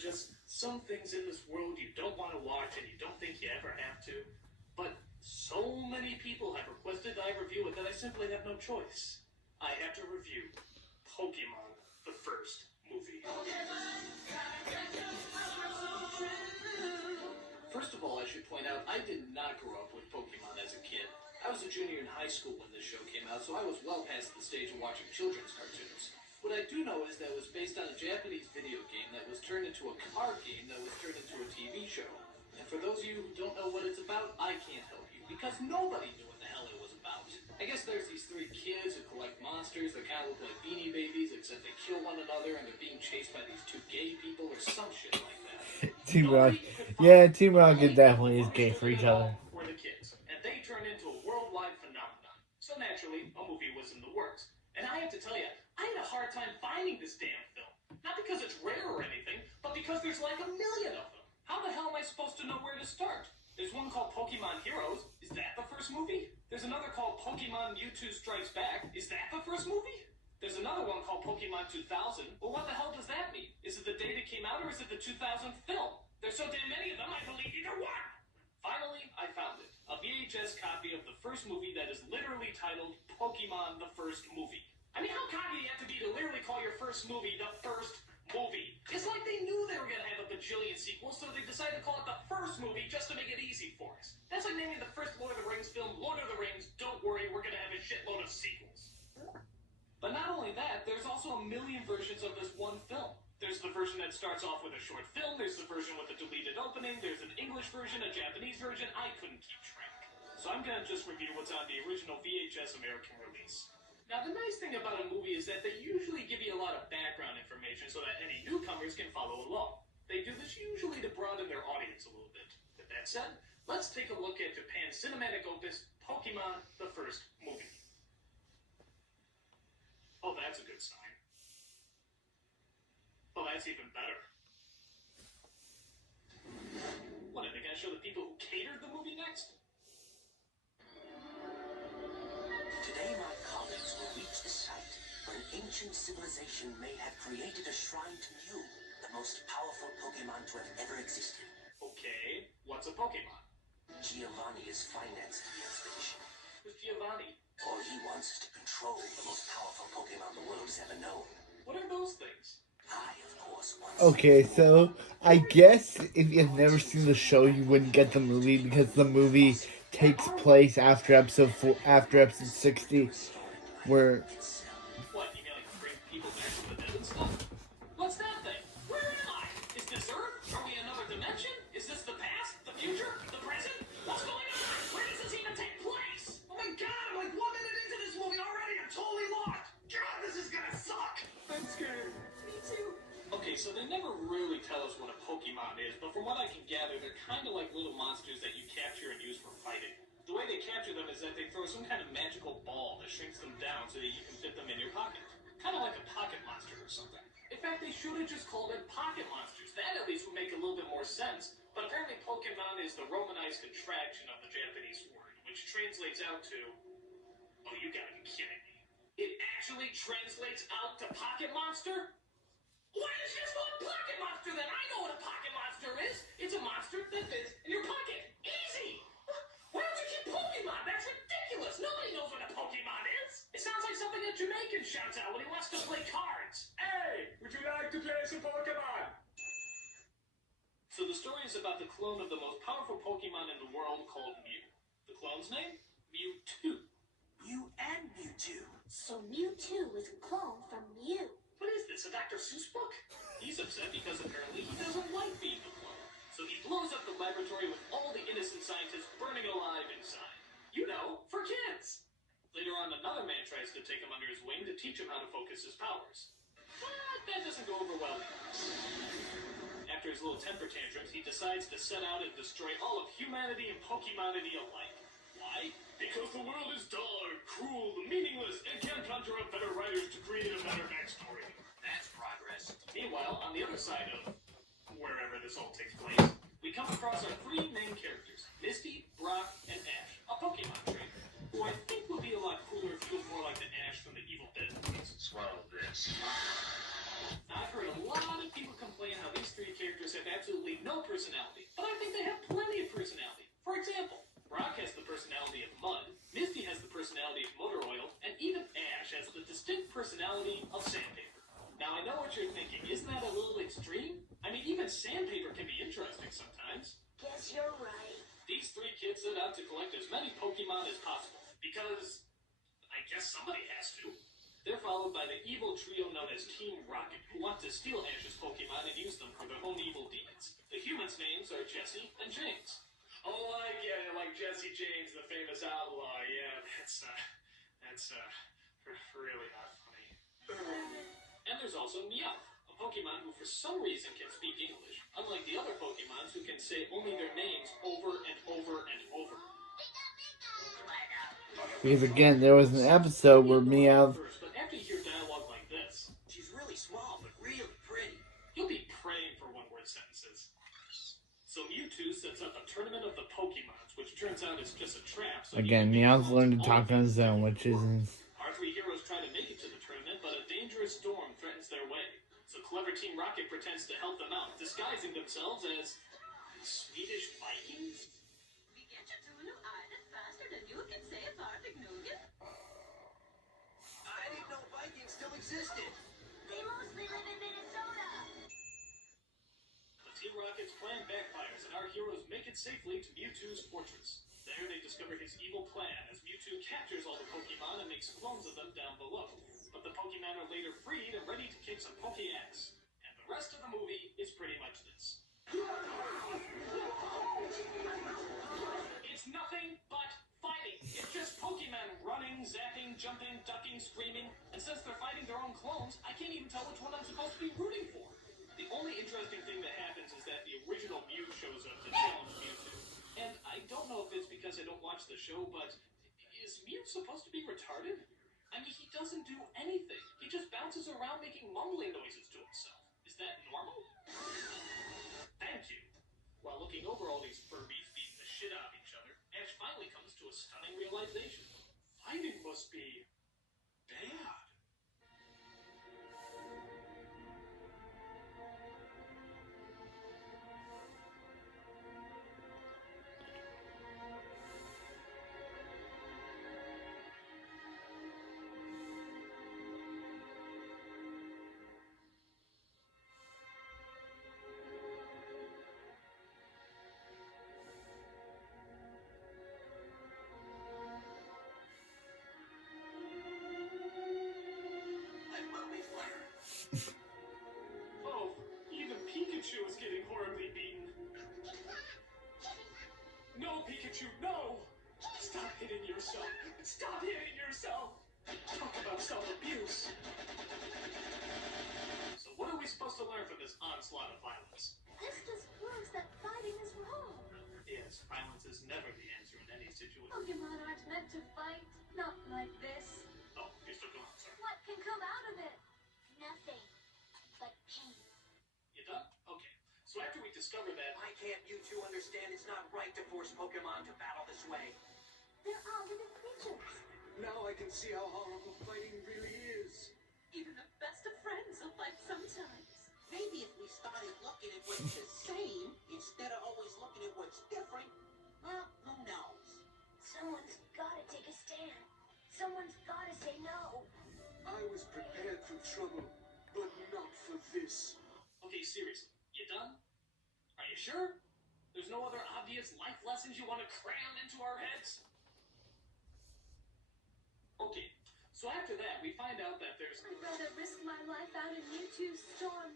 just some things in this world you don't want to watch and you don't think you ever have to. But so many people have requested that I review it that I simply have no choice. I have to review Pokemon, the first movie. First of all, I should point out, I did not grow up with Pokemon as a kid. I was a junior in high school when this show came out, so I was well past the stage of watching children's cartoons. What I do know is that it was based on a Japanese video game that was turned into a card game that was turned into a TV show. And for those of you who don't know what it's about, I can't help you, because nobody knew what the hell it was about. I guess there's these three kids who collect monsters that kind of look like Beanie Babies, except they kill one another and they're being chased by these two gay people or some shit like that. Team Rocket definitely is gay for each other. Were the kids, and they turned into a worldwide phenomenon. So naturally, a movie was in the works. And I have to tell you, I had a hard time finding this damn film. Not because it's rare or anything, but because there's like 1 million of them. How the hell am I supposed to know where to start? There's one called Pokemon Heroes. Is that the first movie? There's another called Pokemon Mewtwo Strikes Back. Is that the first movie? There's another one called Pokemon 2000. Well, what the hell does that mean? Is it the date it came out, or is it the 2000 film? There's so damn many of them, I believe either one. Finally, I found it. A VHS copy of the first movie that is literally titled Pokemon the First Movie. I mean, how cocky do you have to be to literally call your first movie the first movie? It's like they knew they were going to have a bajillion sequels, so they decided to call it the first movie just to make it easy for us. That's like naming the first Lord of the Rings film Lord of the Rings, don't worry, we're going to have a shitload of sequels. But not only that, there's also 1 million versions of this one film. There's the version that starts off with a short film, there's the version with a deleted opening, there's an English version, a Japanese version, I couldn't keep track. So I'm going to just review what's on the original VHS American release. Now, the nice thing about a movie is that they usually give you a lot of background information so that any newcomers can follow along. They do this usually to broaden their audience a little bit. With that said, let's take a look at Japan's cinematic opus, Pokemon the First Movie. Oh, that's a good sign. Oh, that's even better. What, are they going to show the people who catered the movie next? Today, my colleagues will reach the site where an ancient civilization may have created a shrine to Mew, the most powerful Pokemon to have ever existed. Okay, what's a Pokemon? Giovanni has financed the expedition. Who's Giovanni? All he wants is to control the most powerful Pokemon the world has ever known. What are those things? I, of course, want Okay, so I guess if you've never seen the show, you wouldn't get the movie because the movie takes place after episode 60, where What, you mean like bring people back from the dead and stuff? What's that thing? Where am I? Is this Earth? Are we in another dimension? Is this the past? The future? The present? What's going on? Where does this even take place? Oh my god, I'm like 1 minute into this movie already. I'm totally lost. God, this is gonna suck. I'm scared. Me too. Okay, so they never really tell us what a Pokemon is, but from what I can gather, they're kind of like little monsters that you capture and use for fighting. The way they capture them is that they throw some kind of magical ball that shrinks them down so that you can fit them in your pocket. Kind of like a pocket monster or something. In fact, they should have just called it pocket monsters. That at least would make a little bit more sense. But apparently Pokemon is the Romanized contraction of the Japanese word, which translates out to... Oh, you gotta be kidding me. It actually translates out to pocket monster? Why is it just called pocket monster then? I know what a pocket monster is. It's a monster that fits in your pocket. Easy! Why don't you keep Pokemon? That's ridiculous! Nobody knows what a Pokemon is! It sounds like something a Jamaican shouts out when he wants to play cards. Hey, would you like to play some Pokemon? So the story is about the clone of the most powerful Pokemon in the world called Mew. The clone's name? Mewtwo. Mew and Mewtwo. So Mewtwo is a clone from Mew. What is this, a Dr. Seuss book? He's upset because apparently he doesn't like being the clone. So he blows up the laboratory with all the innocent scientists burning alive inside. You know, for kids. Later on, another man tries to take him under his wing to teach him how to focus his powers. But that doesn't go over well. After his little temper tantrums, he decides to set out and destroy all of humanity and Pokemonity alike. Why? Because the world is dark, cruel, meaningless, and can't conjure up better writers to create a better backstory. That's progress. Meanwhile, on the other side of wherever this all takes place, we come across our three main characters, Misty, Brock, and Ash, a Pokemon trainer, who I think would be a lot cooler if he was more like the Ash from the Evil Dead movies. Swallow this. I've heard a lot of people complain how these three characters have absolutely no personality, but I think they have plenty of personality. For example, Brock has the personality of mud, Misty has the personality of motor oil, and even Ash has the distinct personality of sandpaper. Now, I know what you're thinking. Isn't that a little extreme? I mean, even sandpaper can be interesting sometimes. Guess you're right. These three kids set out to collect as many Pokemon as possible, because I guess somebody has to. They're followed by the evil trio known as Team Rocket, who want to steal Ash's Pokemon and use them for their own evil deeds. The humans' names are Jesse and James. Oh, I get it, like Jesse James, the famous outlaw. Yeah, that's really not funny. And there's also Meowth, a Pokemon who for some reason can speak English, unlike the other Pokemons who can say only their names over and over and over. Because again, there was an episode where Meowth. But after you hear dialogue like this, She's really small, but really pretty. you'll be praying for one-word sentences. So Mewtwo sets up a tournament of the Pokemons, which turns out is just a trap. So Again, Meowth learned to talk on his own, which isn't. Our three heroes try to make it to the tournament, but a dangerous storm threatens their way. So clever Team Rocket pretends to help them out, disguising themselves as Swedish Vikings? Vi get you to new island faster than you can say a farthing nougat. I didn't know Vikings still existed. They mostly live in Minnesota. But Team Rocket's plan backfires, and our heroes make it safely to Mewtwo's fortress. There they discover his evil plan as Mewtwo captures all the Pokemon and makes clones of them down below. But the Pokemon are later freed and ready to kick some Poke-ass. And the rest of the movie is pretty much this. It's nothing but fighting. It's just Pokemon running, zapping, jumping, ducking, screaming. And since they're fighting their own clones, I can't even tell which one I'm supposed to be rooting for. The only interesting thing that happens is that the original Mew shows up to challenge Mewtwo. And I don't know if it's because I don't watch the show, but is Mew supposed to be retarded? I mean, he doesn't do anything. He just bounces around making mumbling noises to himself. Is that normal? Thank you. While looking over all these Furbies beating the shit out of each other, Ash finally comes to a stunning realization. Fighting must be bad. Oh, even Pikachu is getting horribly beaten. No, Pikachu, no! Stop hitting yourself. Stop hitting yourself! Talk about self-abuse. So what are we supposed to learn from this onslaught of violence? This just proves that fighting is wrong. Yes, violence is never the answer in any situation. Pokemon aren't meant to fight. Not like this. Oh, you're still going, sorry. What can come out of it? Nothing. But pain. You done? Okay. So after we discover that, Why can't you two understand it's not right to force Pokemon to battle this way? They're all living creatures. Now I can see how horrible fighting really is. Even the best of friends will fight sometimes. Maybe if we started looking at what's the same instead of always looking at what's different, well, who knows? Someone's gotta take a stand. Someone's gotta say no. I was prepared for trouble, but not for this. okay, seriously, you done? Are you sure? There's no other obvious life lessons you want to cram into our heads? Okay, so after that, we find out that there's... I'd rather risk my life out in Mewtwo's storm.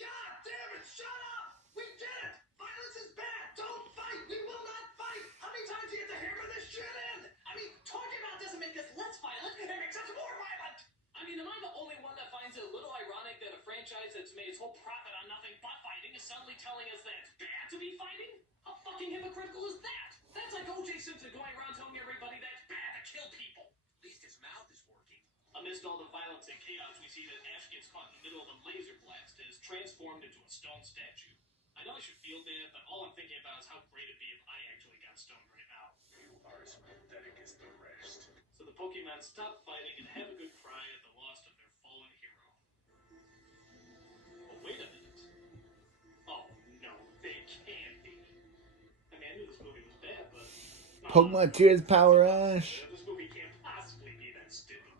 God damn it, shut up! We did it! Violence is bad! Don't fight! We will not fight! How many times do you have to hammer this shit in? I mean, talking about doesn't make us less violent, it makes us more violent! I mean, am I the only one that finds it a little ironic that a franchise that's made its whole profit on nothing but fighting is suddenly telling us that it's bad to be fighting? How fucking hypocritical is that? That's like O.J. Simpson going around telling everybody that it's bad to kill people. At least his mouth is working. Amidst all the violence and chaos, we see that Ash gets caught in the middle of a laser blast and is transformed into a stone statue. I know I should feel bad, but all I'm thinking about is how great it'd be if I actually got stoned right now. You are as pathetic as the rest. So the Pokemon stop fighting and have a good cry at the loss of their fallen hero. But wait a minute. Pokemon Tears Power Ash. This movie can't possibly be that stupid.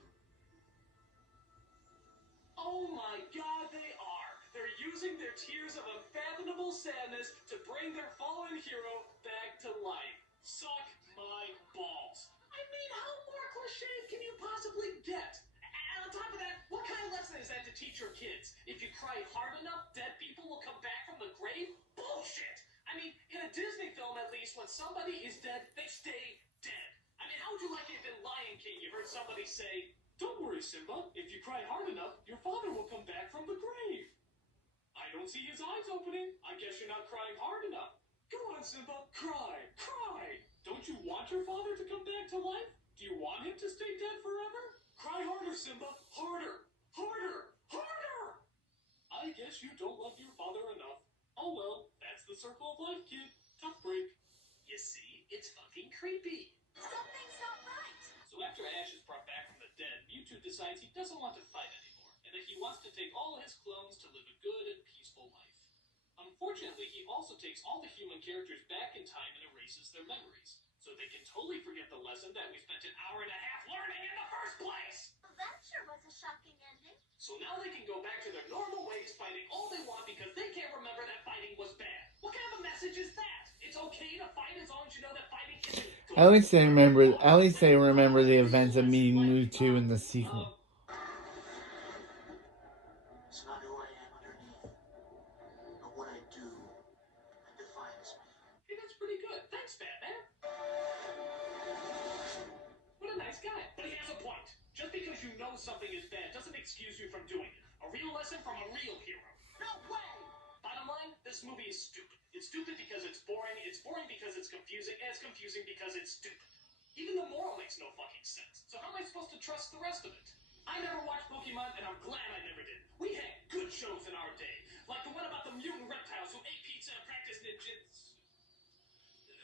Oh my god, they are! They're using their tears of unfathomable sadness to bring their fallen hero back to life. Suck my balls. I mean, how more cliche can you possibly get? And on top of that, what kind of lesson is that to teach your kids? If you cry hard enough, dead people will come back from the grave? Bullshit! I mean, in a Disney film at least, when somebody is dead, they stay dead. I mean, how would you like it if in Lion King you heard somebody say, "Don't worry, Simba, if you cry hard enough, your father will come back from the grave"? I don't see his eyes opening. I guess you're not crying hard enough. Go on, Simba, cry, cry! Don't you want your father to come back to life? Do you want him to stay dead forever? Cry harder, Simba, harder, harder, harder! I guess you don't love your father enough. Oh well, that's the circle of life, kid. Tough break. You see, it's fucking creepy. Something's not right. So after Ash is brought back from the dead, Mewtwo decides he doesn't want to fight anymore, and that he wants to take all his clones to live a good and peaceful life. Unfortunately, he also takes all the human characters back in time and erases their memories, so they can totally forget the lesson that we spent an hour and a half learning in the first place! Well, that sure was a shocking ending. So now they can go back to their normal ways, fighting all they want because they can't remember that fighting was bad. What kind of a message is that? It's okay to fight as long as you know that fighting isn't good. At least they remember the events of meeting Mewtwo in the sequel. It's not who I am underneath, but what I do that defines me. Hey, that's pretty good. Thanks, Batman. What a nice guy. But he has a point. Just because you know something is bad doesn't excuse you from doing it. A real lesson from a real hero. No way! Bottom line, this movie is stupid. It's stupid because it's boring because it's confusing, and it's confusing because it's stupid. Even the moral makes no fucking sense. So how am I supposed to trust the rest of it? I never watched Pokemon, and I'm glad I never did. We had good shows in our day. Like the one about the mutant reptiles who ate pizza and practiced ninjutsu.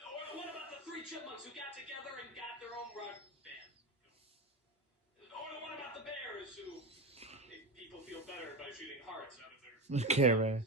Or the one about the three chipmunks who got together and got their own rock band. Or the one about the bears who make people feel better by shooting hearts out of their... Okay, right.